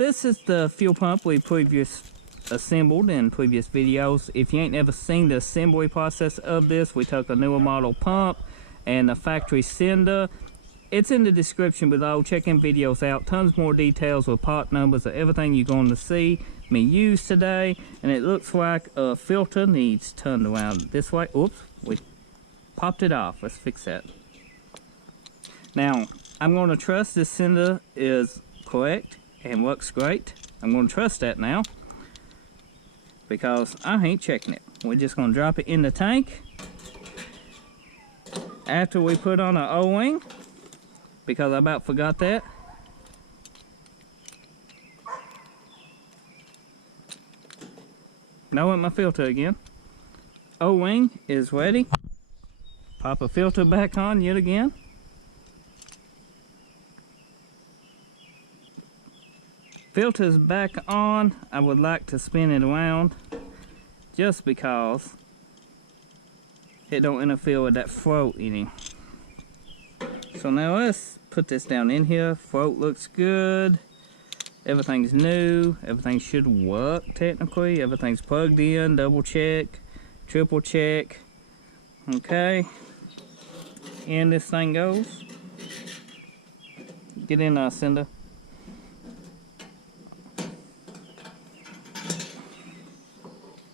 this is the fuel pump we assembled in previous videos. If you ain't never seen the assembly process of this, we took a newer model pump and the factory cylinder. It's in the description below. Check in videos out. Tons more details with part numbers of everything you're going to see me use today. And it looks like a filter needs turned around this way. Oops, we popped it off. Let's fix that. Now, I'm going to trust this cylinder is correct and works great. I'm going to trust that now, because I ain't checking it. We're just going to drop it in the tank after we put on our O-ring, because I about forgot that. Now with my filter again. O-ring is ready. Pop a filter back on yet again. Filter's back on. I would like to spin it around just because it don't interfere with that throat any. So now let's put this down in here. Throat looks good. Everything's new. Everything should work technically. Everything's plugged in. Double check. Triple check. Okay. And this thing goes. Get in there, Cinder.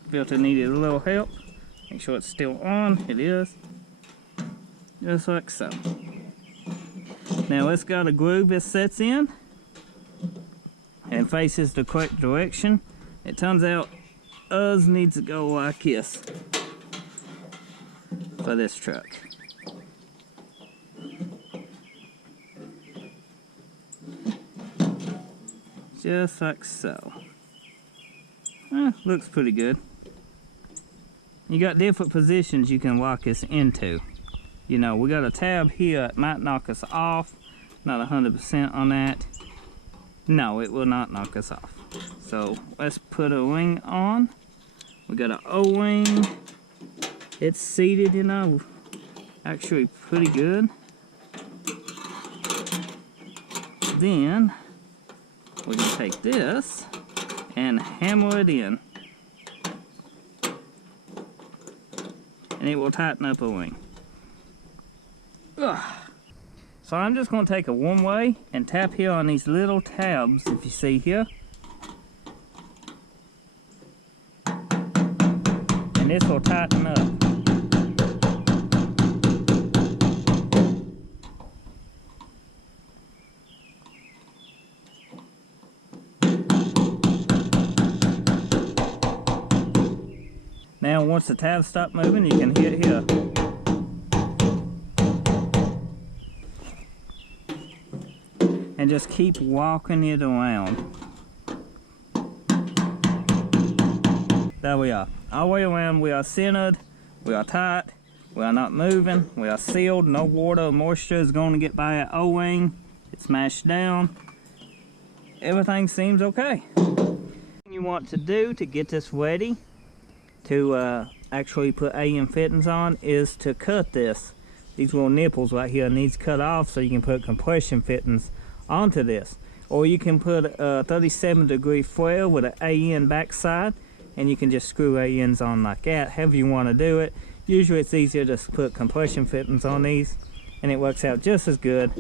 Filter needed a little help. Make sure it's still on. It is. Just like so. Now let's go to groove it sets in and faces the correct direction. It turns out us needs to go like this for this truck. Just like so. Looks pretty good. You got different positions you can lock this into. You know, we got a tab here that might knock us off. Not 100% on that. No, it will not knock us off. So let's put a ring on. We got an O-ring. It's seated, you know, actually pretty good. Then we can take this and hammer it in. And it will tighten up a wing. Ugh. So I'm just going to take a one way and tap here on these little tabs, if you see here. And this will tighten up. Now once the tabs stop moving, you can hit here. And just keep walking it around. There we are. All the way around we are centered, we are tight, we are not moving, we are sealed, no water or moisture is going to get by our O-ring. It's mashed down. Everything seems okay. What you want to do to get this ready to actually put AM fittings on is to cut this. These little nipples right here needs cut off so you can put compression fittings onto this. Or you can put a 37-degree Ferrule with an AN backside, and you can just screw ANs on like that, however you want to do it. Usually it's easier to put compression fittings on these, and it works out just as good.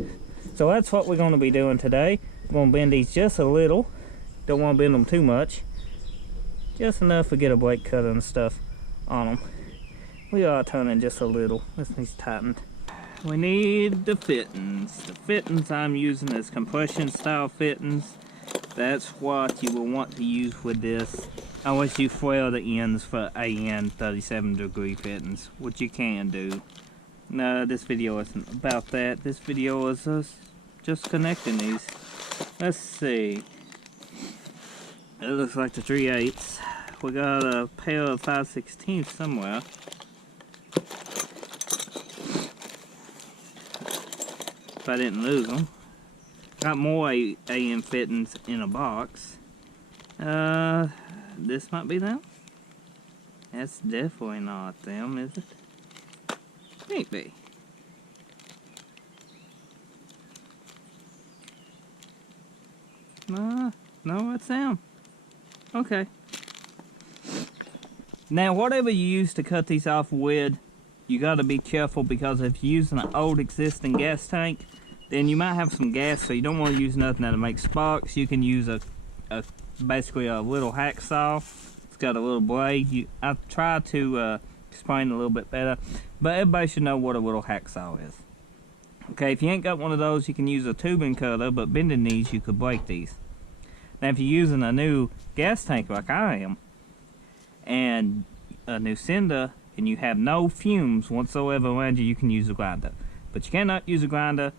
So that's what we're going to be doing today. We're going to bend these just a little. Don't want to bend them too much. Just enough to get a brake cutter and stuff on them. We are turning just a little. This needs tightened. We need the fittings. The fittings I'm using is compression style fittings. That's what you will want to use with this. I always use Ferrule the ends for AN 37-degree fittings, which you can do. No, this video isn't about that. This video is us just connecting these. Let's see. It looks like the 3/8. We got a pair of 5/16 somewhere. If I didn't lose them. Got more AM fittings in a box. This might be them. That's definitely not them, is it? Can't be. No, that's down. Okay. Now, whatever you use to cut these off with, you got to be careful, because if you're using an old existing gas tank, then you might have some gas, so you don't want to use nothing that'll make sparks. You can use basically a little hacksaw. It's got a little blade. I've tried to explain it a little bit better, but everybody should know what a little hacksaw is. Okay, if you ain't got one of those, you can use a tubing cutter, but bending these, you could break these. Now, if you're using a new gas tank like I am, and a new cinder, and you have no fumes whatsoever around you, you can use a grinder. But you cannot use a grinder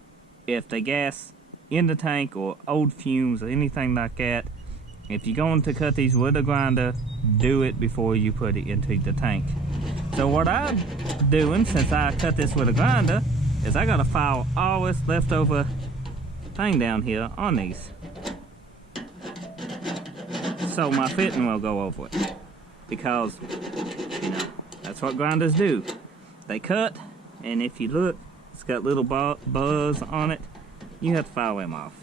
if the gas in the tank or old fumes or anything like that. If you're going to cut these with a grinder, do it before you put it into the tank. So what I'm doing, since I cut this with a grinder, is I gotta file all this leftover thing down here on these, so my fitting will go over it. Because, you know, that's what grinders do. They cut, and if you look, it's got little buzz on it. You have to file them off.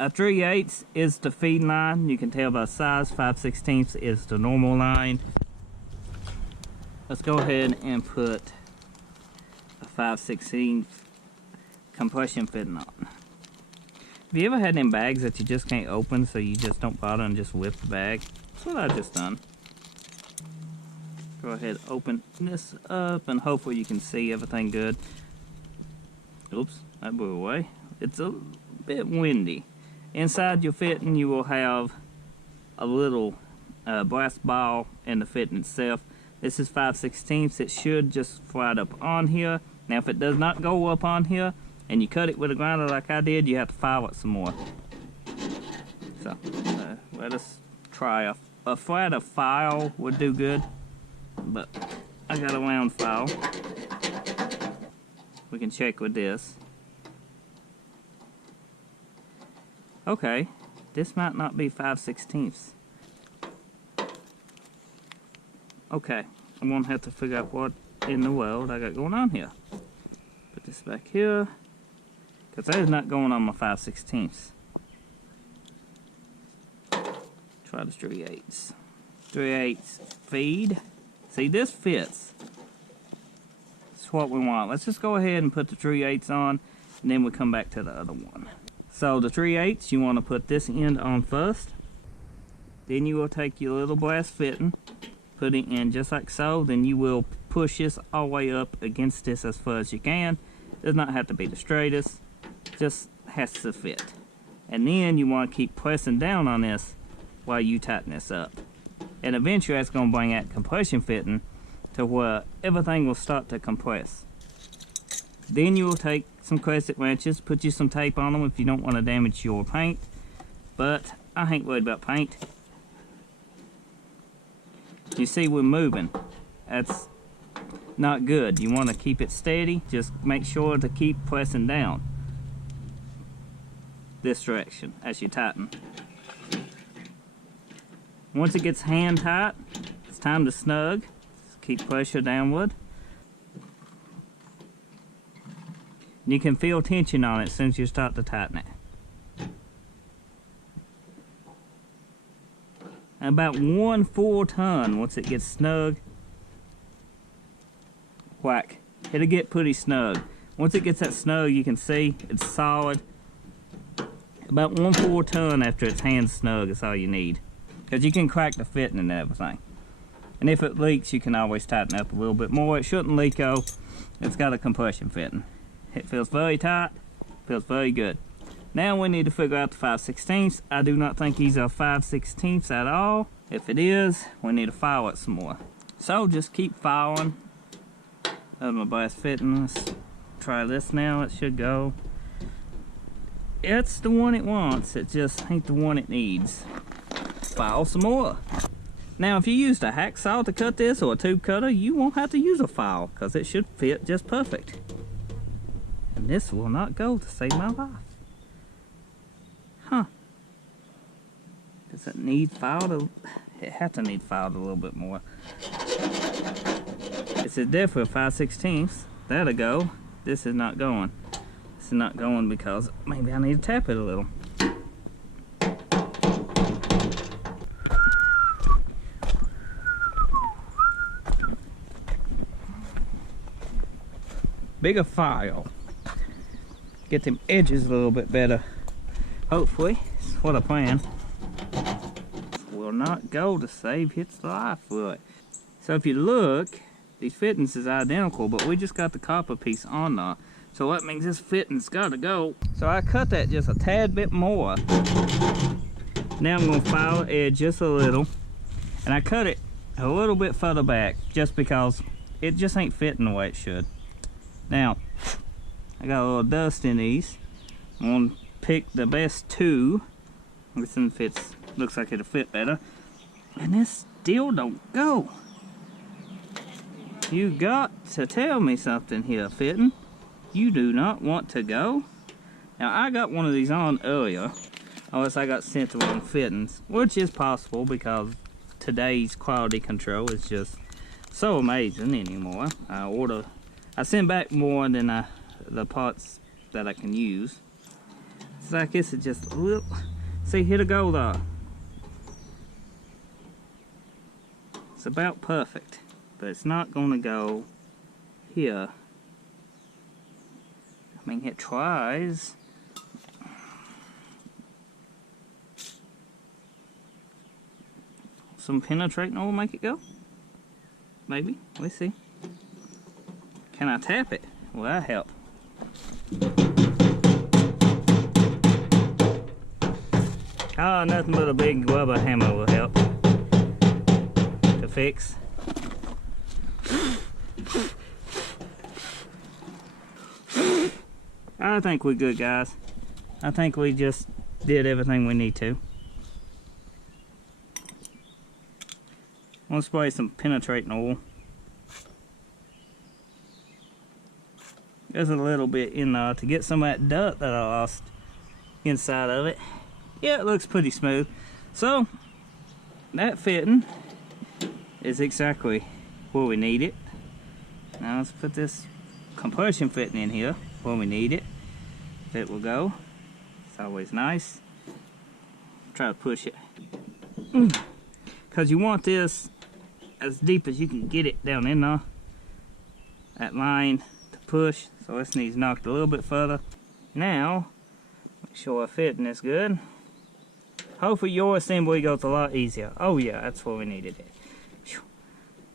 A 3/8 is the feed line. You can tell by size. 5/16 is the normal line. Let's go ahead and put a 5/16 compression fitting on. Have you ever had them bags that you just can't open, so you just don't bother and just whip the bag? That's what I just done. Go ahead, open this up, and hopefully you can see everything good. Oops, that blew away. It's a bit windy. Inside your fitting, you will have a little brass ball in the fitting itself. This is 5/16. It should just slide up on here. Now, if it does not go up on here, and you cut it with a grinder like I did, you have to file it some more. So, let us try a flatter file would do good. But I got a round file. We can check with this. Okay, this might not be 5/16. Okay, I'm gonna have to figure out what in the world I got going on here. Put this back here, because that is not going on my 5/16. Try the 3/8. 3/8 feed. See, this fits. That's what we want. Let's just go ahead and put the 3/8 on, and then we'll come back to the other one. So the 3/8, you want to put this end on first. Then you will take your little brass fitting, put it in just like so. Then you will push this all the way up against this as far as you can. Does not have to be the straightest, just has to fit. And then you want to keep pressing down on this while you tighten this up. And eventually that's going to bring that compression fitting to where everything will start to compress. Then you will take some crescent wrenches, put you some tape on them if you don't want to damage your paint. But I ain't worried about paint. You see we're moving. That's not good. You want to keep it steady. Just make sure to keep pressing down this direction as you tighten. Once it gets hand tight, it's time to snug. Just keep pressure downward. And you can feel tension on it as soon as you start to tighten it. And about 1 full ton, once it gets snug, whack. It'll get pretty snug. Once it gets that snug, you can see it's solid. About 1 full ton after it's hand snug is all you need. Because you can crack the fitting and everything. And if it leaks, you can always tighten up a little bit more. It shouldn't leak though. It's got a compression fitting. It feels very tight, feels very good. Now we need to figure out the 5/16. I do not think these are 5/16 at all. If it is, we need to file it some more. So just keep filing. That's my brass fitting. Let's try this now. It should go. It's the one it wants. It just ain't the one it needs. File some more. Now if you used a hacksaw to cut this or a tube cutter, you won't have to use a file because it should fit just perfect. And this will not go to save my life. Huh. Does it need filed? It has to need filed a little bit more. This is definitely 5/16. That'll go. This is not going. This is not going because maybe I need to tap it a little. bigger file. Get them edges a little bit better. Hopefully, that's what I plan. Will not go to save TattsForLife foot. So if you look, these fittings is identical, but we just got the copper piece on there. So that means this fitting's gotta go. So I cut that just a tad bit more. Now I'm gonna file the edge just a little. And I cut it a little bit further back just because it just ain't fitting the way it should. Now, I got a little dust in these. I'm gonna pick the best two. This one fits, looks like it'll fit better. And this still don't go. You got to tell me something here, fitting. You do not want to go. Now I got one of these on earlier, unless I got sent the wrong fittings, which is possible because today's quality control is just so amazing anymore. I send back more than the parts that I can use. So I guess it just a little, see, here to go there. It's about perfect, but it's not gonna go here. I mean, it tries. Some penetrating will make it go? Maybe, let's see. Can I tap it? Will that help? Oh, nothing but a big rubber hammer will help to fix. I think we're good, guys. I think we just did everything we need to. I'm gonna spray some penetrating oil. There's a little bit in there to get some of that dirt that I lost inside of it. Yeah, it looks pretty smooth. So, that fitting is exactly where we need it. Now let's put this compression fitting in here where we need it. It will go. It's always nice. Try to push it. Because you want this as deep as you can get it down in there. That line to push. So this needs knocked a little bit further. Now, make sure our fitting is good. Hopefully your assembly goes a lot easier. Oh yeah, that's where we needed it.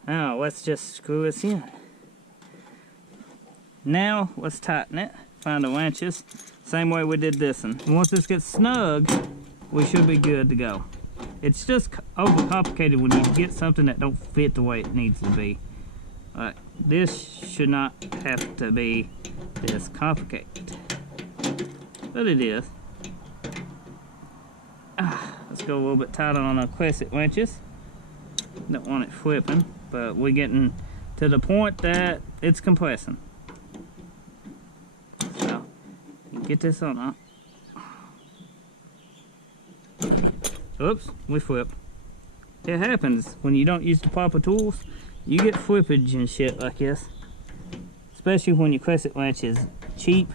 Now let's just screw this in. Now let's tighten it. Find the wrenches. Same way we did this one. And once this gets snug, we should be good to go. It's just overcomplicated when you get something that don't fit the way it needs to be. This should not have to be this complicated. But it is. Let's go a little bit tighter on our crescent wrenches. Don't want it flipping, but we're getting to the point that it's compressing. So, get this on. Oops, we flipped. It happens when you don't use the proper tools. You get flippage and shit like this. Especially when your crescent wrench is cheap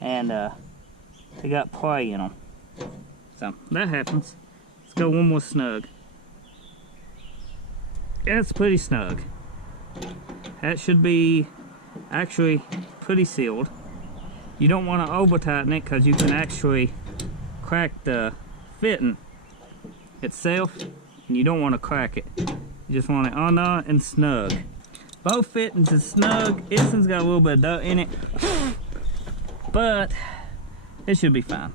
and they got play in them. So that happens. Let's go one more snug. That's pretty snug. That should be actually pretty sealed. You don't want to over tighten it because you can actually crack the fitting itself, and you don't want to crack it. You just want it on there and snug. Both fittings is snug. This one's got a little bit of dirt in it, but it should be fine.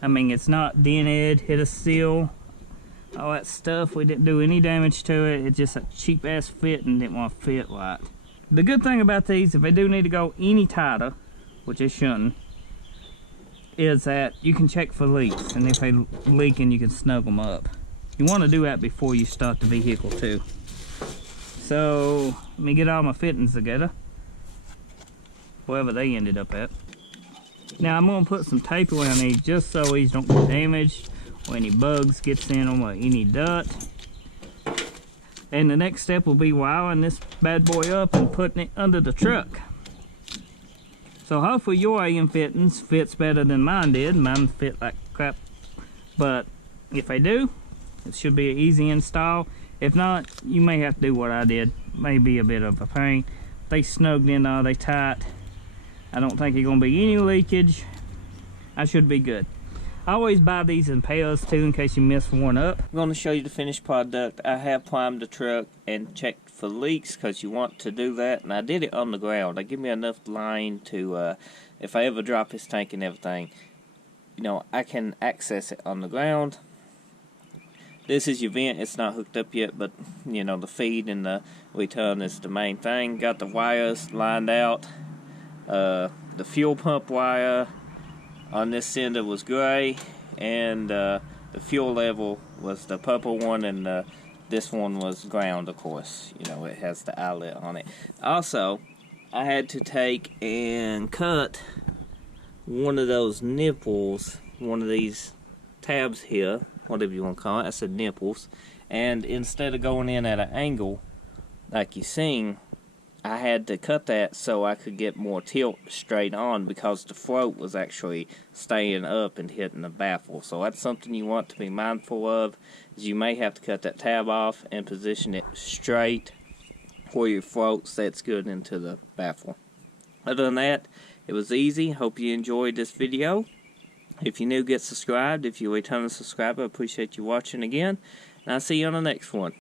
I mean, it's not dented, hit a seal, all that stuff. We didn't do any damage to it. It's just a cheap ass fit and didn't want to fit right. The good thing about these, if they do need to go any tighter, which they shouldn't, is that you can check for leaks, and if they leaking, you can snug them up. You want to do that before you start the vehicle too. So let me get all my fittings together, wherever they ended up at. Now I'm going to put some tape around these just so these don't get damaged or any bugs gets in them or any dirt. And the next step will be wiring this bad boy up and putting it under the truck. So hopefully your AM fittings fits better than mine did. Mine fit like crap. But if they do, it should be an easy install. If not, you may have to do what I did. May be a bit of a pain. they snugged in, they tight. I don't think there's gonna be any leakage. I should be good. I always buy these in pairs too, in case you miss one up. I'm going to show you the finished product. I have primed the truck and checked for leaks, because you want to do that, and I did it on the ground. They give me enough line to, if I ever drop this tank and everything, you know, I can access it on the ground. This is your vent. It's not hooked up yet, but you know, the feed and the return is the main thing. Got the wires lined out. The fuel pump wire on this sender was gray, and the fuel level was the purple one, and this one was ground, of course. You know, it has the outlet on it. Also, I had to take and cut one of those nipples, one of these tabs here, whatever you want to call it. I said nipples. And instead of going in at an angle like you seen, I had to cut that so I could get more tilt straight on, because the throat was actually staying up and hitting the baffle. So that's something you want to be mindful of, is you may have to cut that tab off and position it straight where your throat sets good into the baffle. Other than that, it was easy. Hope you enjoyed this video. If you're new, get subscribed. If you're a returning subscriber, I appreciate you watching again. And I'll see you on the next one.